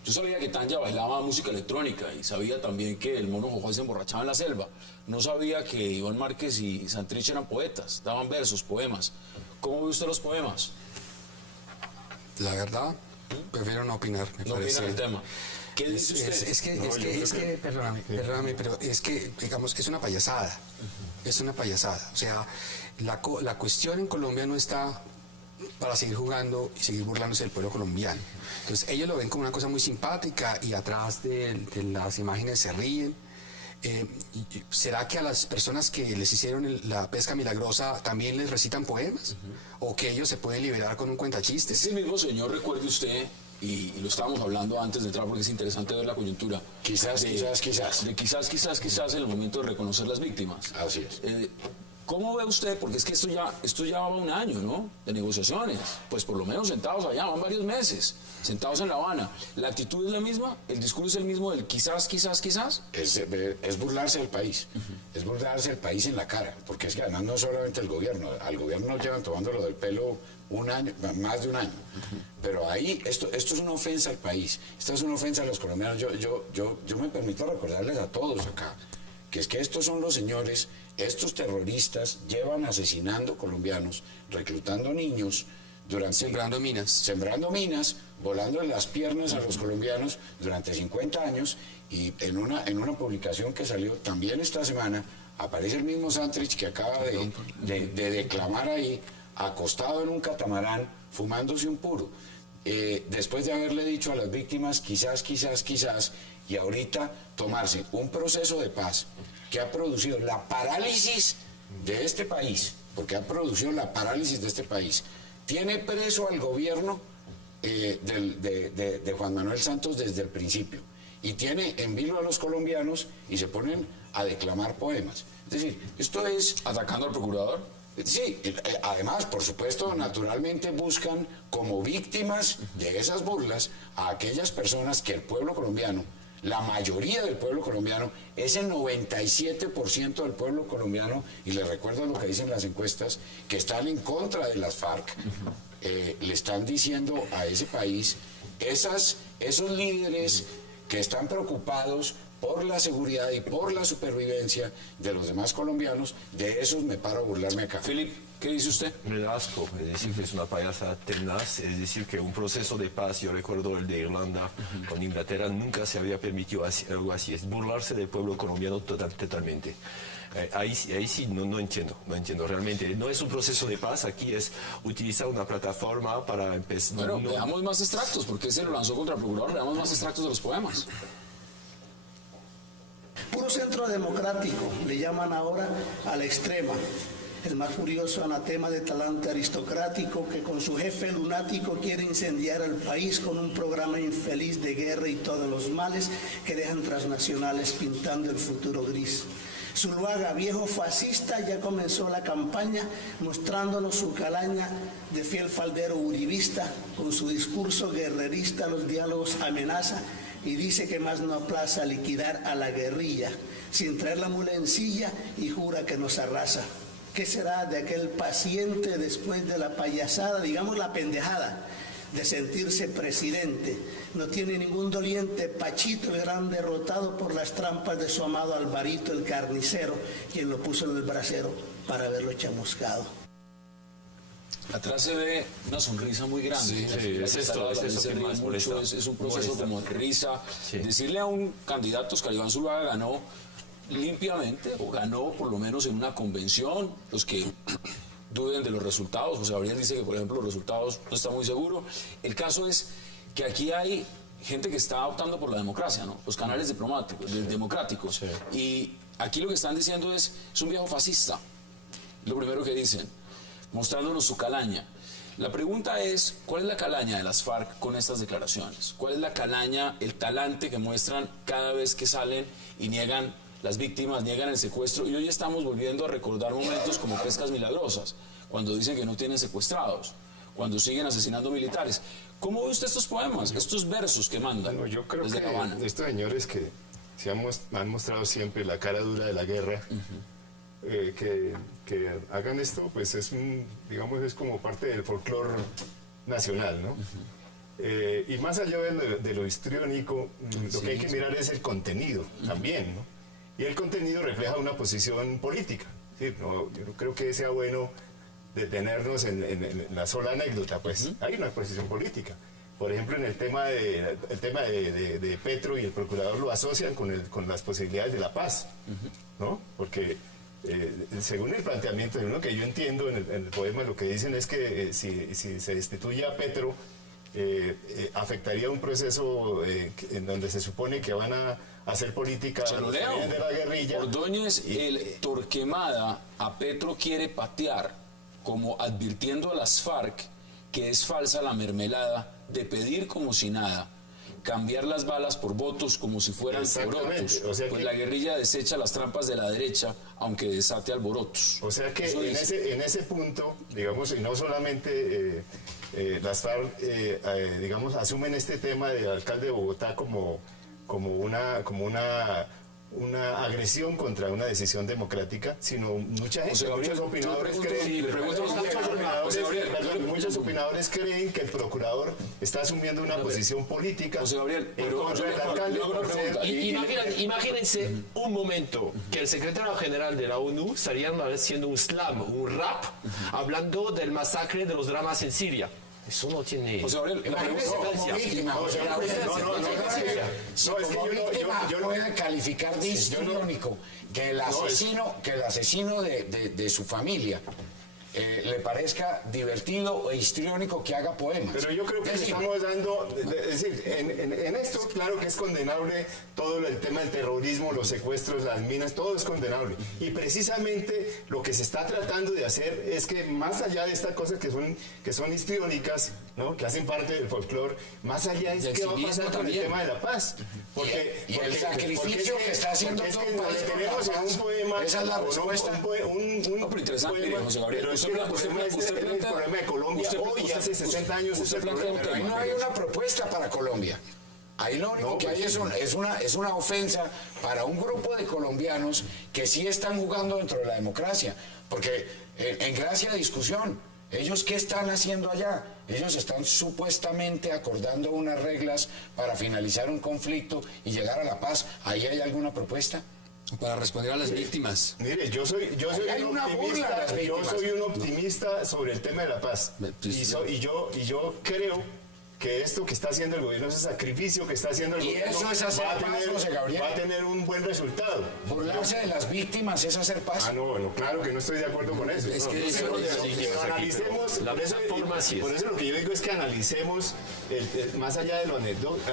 Yo sabía que Tanya bailaba música electrónica y sabía también que el mono Jojoy se emborrachaba en la selva. No sabía que Iván Márquez y Santrich eran poetas, daban versos, poemas. ¿Cómo ve usted los poemas? La verdad, prefiero no opinar, me parece. Opinar el tema. ¿Qué dice usted? Perdóname, pero es que, digamos, es una payasada. Es una payasada. O sea, la cuestión en Colombia no está para seguir jugando y seguir burlándose del pueblo colombiano. Entonces, ellos lo ven como una cosa muy simpática y atrás de las imágenes se ríen. ¿Será que a las personas que les hicieron la pesca milagrosa también les recitan poemas? ¿O que ellos se pueden liberar con un cuentachistes? Ese mismo señor, recuerde usted, y lo estábamos hablando antes de entrar porque es interesante ver la coyuntura. Quizás. De quizás en el momento de reconocer las víctimas. Así es. ¿Cómo ve usted? Porque es que esto ya va un año, ¿no? De negociaciones. Pues por lo menos sentados allá, van varios meses, sentados en La Habana. ¿La actitud es la misma? ¿El discurso es el mismo del quizás? Es burlarse del país. Es burlarse del país en la cara. Porque es que además no solamente el gobierno. Al gobierno nos llevan tomándolo del pelo un año, más de un año. Pero ahí, esto es una ofensa al país. Esto es una ofensa a los colombianos. Yo me permito recordarles a todos acá que es que estos son los señores, estos terroristas llevan asesinando colombianos, reclutando niños, sembrando minas, volando en las piernas a los colombianos durante 50 años, y en una publicación que salió también esta semana aparece el mismo Santrich que acaba de declamar ahí, acostado en un catamarán, fumándose un puro, después de haberle dicho a las víctimas quizás, y ahorita tomarse un proceso de paz que ha producido la parálisis de este país, porque ha producido la parálisis de este país. Tiene preso al gobierno de Juan Manuel Santos desde el principio, y tiene en vilo a los colombianos y se ponen a declamar poemas. Es decir, esto es... ¿Atacando al procurador? Sí, además, por supuesto, naturalmente buscan como víctimas de esas burlas a aquellas personas que el pueblo colombiano, la mayoría del pueblo colombiano, ese 97% del pueblo colombiano, y les recuerdo lo que dicen las encuestas, que están en contra de las FARC, le están diciendo a ese país, esos líderes que están preocupados por la seguridad y por la supervivencia de los demás colombianos, de esos me paro a burlarme acá. Philip, ¿qué dice usted? Me da asco, es decir, que es una payasa tenaz, es decir, que un proceso de paz, yo recuerdo el de Irlanda con Inglaterra, nunca se había permitido algo así, es burlarse del pueblo colombiano totalmente. Ahí sí no entiendo realmente. No es un proceso de paz, aquí es utilizar una plataforma para empezar. Bueno, veamos más extractos, porque se lo lanzó contra el procurador, veamos más extractos de los poemas. Puro centro democrático, le llaman ahora a la extrema. El más furioso anatema de talante aristocrático que con su jefe lunático quiere incendiar al país con un programa infeliz de guerra y todos los males que dejan transnacionales pintando el futuro gris. Zuluaga, viejo fascista, ya comenzó la campaña mostrándonos su calaña de fiel faldero uribista. Con su discurso guerrerista los diálogos amenaza y dice que más no aplaza liquidar a la guerrilla sin traer la mula en silla y jura que nos arrasa. ¿Qué será de aquel paciente después de la payasada, digamos la pendejada, de sentirse presidente? No tiene ningún doliente, Pachito el gran derrotado por las trampas de su amado Alvarito el carnicero, quien lo puso en el brasero para verlo chamuscado. Atrás se ve una sonrisa muy grande. es esto que más molesta. Es un proceso Molesta. como de risa. Sí. Decirle a un candidato, Oscar Iván Zuluaga ganó limpiamente, o ganó por lo menos en una convención. Los que duden de los resultados, José Gabriel dice que, por ejemplo, los resultados no está muy seguro. El caso es que aquí hay gente que está optando por la democracia, ¿no? Los canales democráticos. Sí. Y aquí lo que están diciendo es un viejo fascista. Lo primero que dicen, mostrándonos su calaña. La pregunta es, ¿cuál es la calaña de las FARC con estas declaraciones? ¿Cuál es la calaña, el talante que muestran cada vez que salen y niegan las víctimas, niegan el secuestro? Y hoy estamos volviendo a recordar momentos como Pescas Milagrosas, cuando dicen que no tienen secuestrados, cuando siguen asesinando militares. ¿Cómo ve usted estos poemas, estos versos que mandan Bueno, yo creo desde que La Habana? estos señores que han mostrado siempre la cara dura de la guerra, que hagan esto, pues es digamos, es como parte del folclore nacional, ¿no? Y más allá de lo histriónico, lo que hay que mirar es el contenido también, ¿no? Y el contenido refleja una posición política. ¿Sí? No, yo no creo que sea bueno detenernos en la sola anécdota, pues hay una posición política. Por ejemplo, en el tema de Petro y el procurador lo asocian con las posibilidades de la paz, ¿no? Porque según el planteamiento, según lo que yo entiendo en el poema, lo que dicen es que si se destituye a Petro, afectaría un proceso en donde se supone que van a hacer política Se lo leo. de la guerrilla. Ordóñez, el Torquemada, a Petro quiere patear, como advirtiendo a las FARC que es falsa la mermelada de pedir como si nada, cambiar las balas por votos como si fueran Exactamente. porotos, O sea pues que- la guerrilla desecha las trampas de la derecha, aunque desate alborotos. O sea que Eso dice. en ese punto, digamos, y no solamente las FARC, digamos, asumen este tema del alcalde de Bogotá como una agresión contra una decisión democrática, sino mucha gente, José Gabriel, muchos opinadores yo le pregunto- creen, le pregunto- José Gabriel, muchos opinadores creen que el procurador está asumiendo una posición política José Gabriel, en pero contra del alcalde yo hago una por ser- pregunta. Imagínense un momento que el secretario general de la ONU estaría haciendo un slam, un rap, hablando del masacre de los dramas en Siria. Eso no tiene... José Gabriel, la Imagínese pregunta- como víctima, José Gabriel. No, es que Como yo víctima no- puede calificar de histriónico que el asesino de su familia le parezca divertido e histriónico que haga poemas. Pero yo creo que Es le decir, estamos dando, es decir, en esto claro que es condenable todo el tema del terrorismo, los secuestros, las minas, todo es condenable. Y precisamente lo que se está tratando de hacer es que más allá de estas cosas que son histriónicas, ¿no? Que hacen parte del folclore, más allá es Del qué va a civismo pasar con el también. tema de la paz. Y el sacrificio que está haciendo porque es todo que el país por la tenemos en paz, un poema, esa es la o no, respuesta. No, pero interesante, poema, José Gabriel. pero es Usted que el plantea- problema es usted el plantea- problema de Colombia. usted- Hoy, usted- hace 60 años, usted es el plantea un problema. Ahí tema. no hay una propuesta para Colombia. Ahí lo único No, que hay pues, es una ofensa para un grupo de colombianos que sí están jugando dentro de la democracia. Porque en gracia de discusión, ¿ellos qué están haciendo allá? Ellos están supuestamente acordando unas reglas para finalizar un conflicto y llegar a la paz. ¿Ahí hay alguna propuesta? Para responder a las víctimas. Mire, yo soy Hay un una burla a las optimista, yo víctimas. soy un optimista sobre el tema de la paz. Y yo creo que esto que está haciendo el gobierno, ese sacrificio que está haciendo el Y gobierno, eso es hacer va a paz, tener, José Gabriel. va a tener un buen resultado. Burlarse de las víctimas es hacer paz. Ah, no, claro que no estoy de acuerdo con eso. Es No, que no, eso- pero eso- pero analicemos, La por eso, forma sí es. por eso lo que yo digo es que analicemos más allá de lo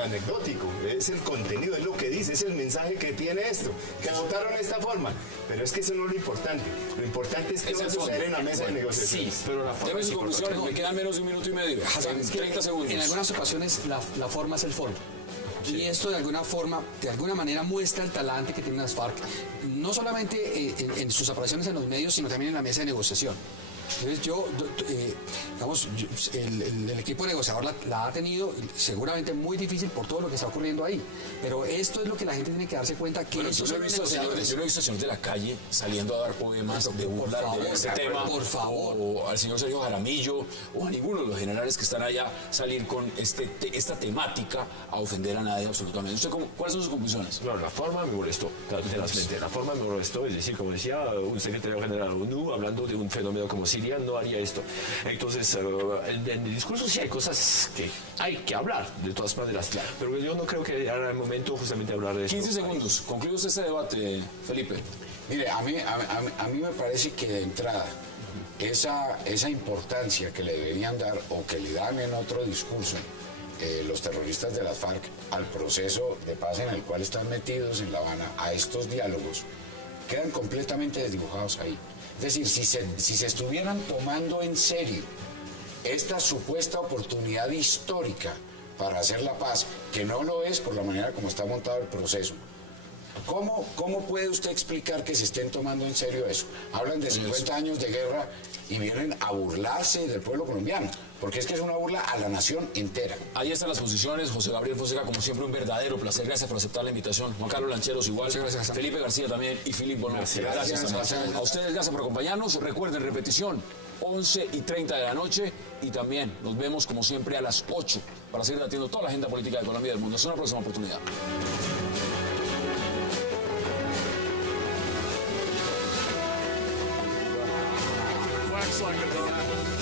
anecdótico, es el contenido, es lo que dice, es el mensaje que tiene esto, que adoptaron esta forma. Pero es que eso no es lo importante. Lo importante es que Es va a el suceder fondo. en la mesa de negociaciones. Sí, pero la forma Deme es sus conclusiones, importante. me quedan menos de un minuto y medio. Hassan, En es que 30 segundos. En algunas ocasiones la forma es el fondo. Y esto de alguna manera muestra el talante que tienen las FARC, no solamente en sus apariciones en los medios, sino también en la mesa de negociación. Entonces el equipo negociador la ha tenido seguramente muy difícil por todo lo que está ocurriendo ahí, pero esto es lo que la gente tiene que darse cuenta, que Bueno, esos yo no he son visto negociadores. señores de la calle saliendo a dar poemas de burla de este tema, por favor. o al señor Sergio Jaramillo, o a ninguno de los generales que están allá salir con esta temática a ofender a nadie absolutamente. ¿Cuáles son sus conclusiones? No, la forma me molestó, tenazmente. La forma me molestó, es decir, como decía un secretario general de la ONU, hablando de un fenómeno como Siria, no haría esto. Entonces, en el discurso sí hay cosas que hay que hablar, de todas maneras, pero yo no creo que era el momento justamente de hablar de esto. 15 segundos. Concluye usted este debate, Felipe. Mire, a mí me parece que de entrada esa importancia que le deberían dar o que le dan en otro discurso los terroristas de las FARC al proceso de paz en el cual están metidos en La Habana, a estos diálogos, quedan completamente desdibujados ahí. Es decir, si se estuvieran tomando en serio esta supuesta oportunidad histórica para hacer la paz, que no lo es por la manera como está montado el proceso, ¿cómo puede usted explicar que se estén tomando en serio eso? Hablan de 50 años de guerra y vienen a burlarse del pueblo colombiano, porque es que es una burla a la nación entera. Ahí están las posiciones. José Gabriel Fonseca, como siempre, un verdadero placer. Gracias por aceptar la invitación. Juan Carlos Lancheros, igual. Gracias. Felipe García también y Filipe Bono. Gracias también. A ustedes, gracias por acompañarnos. Recuerden, repetición, 11:30 de la noche. Y también nos vemos, como siempre, a las 8 para seguir debatiendo toda la agenda política de Colombia y del mundo. Hasta una próxima oportunidad. Wax like a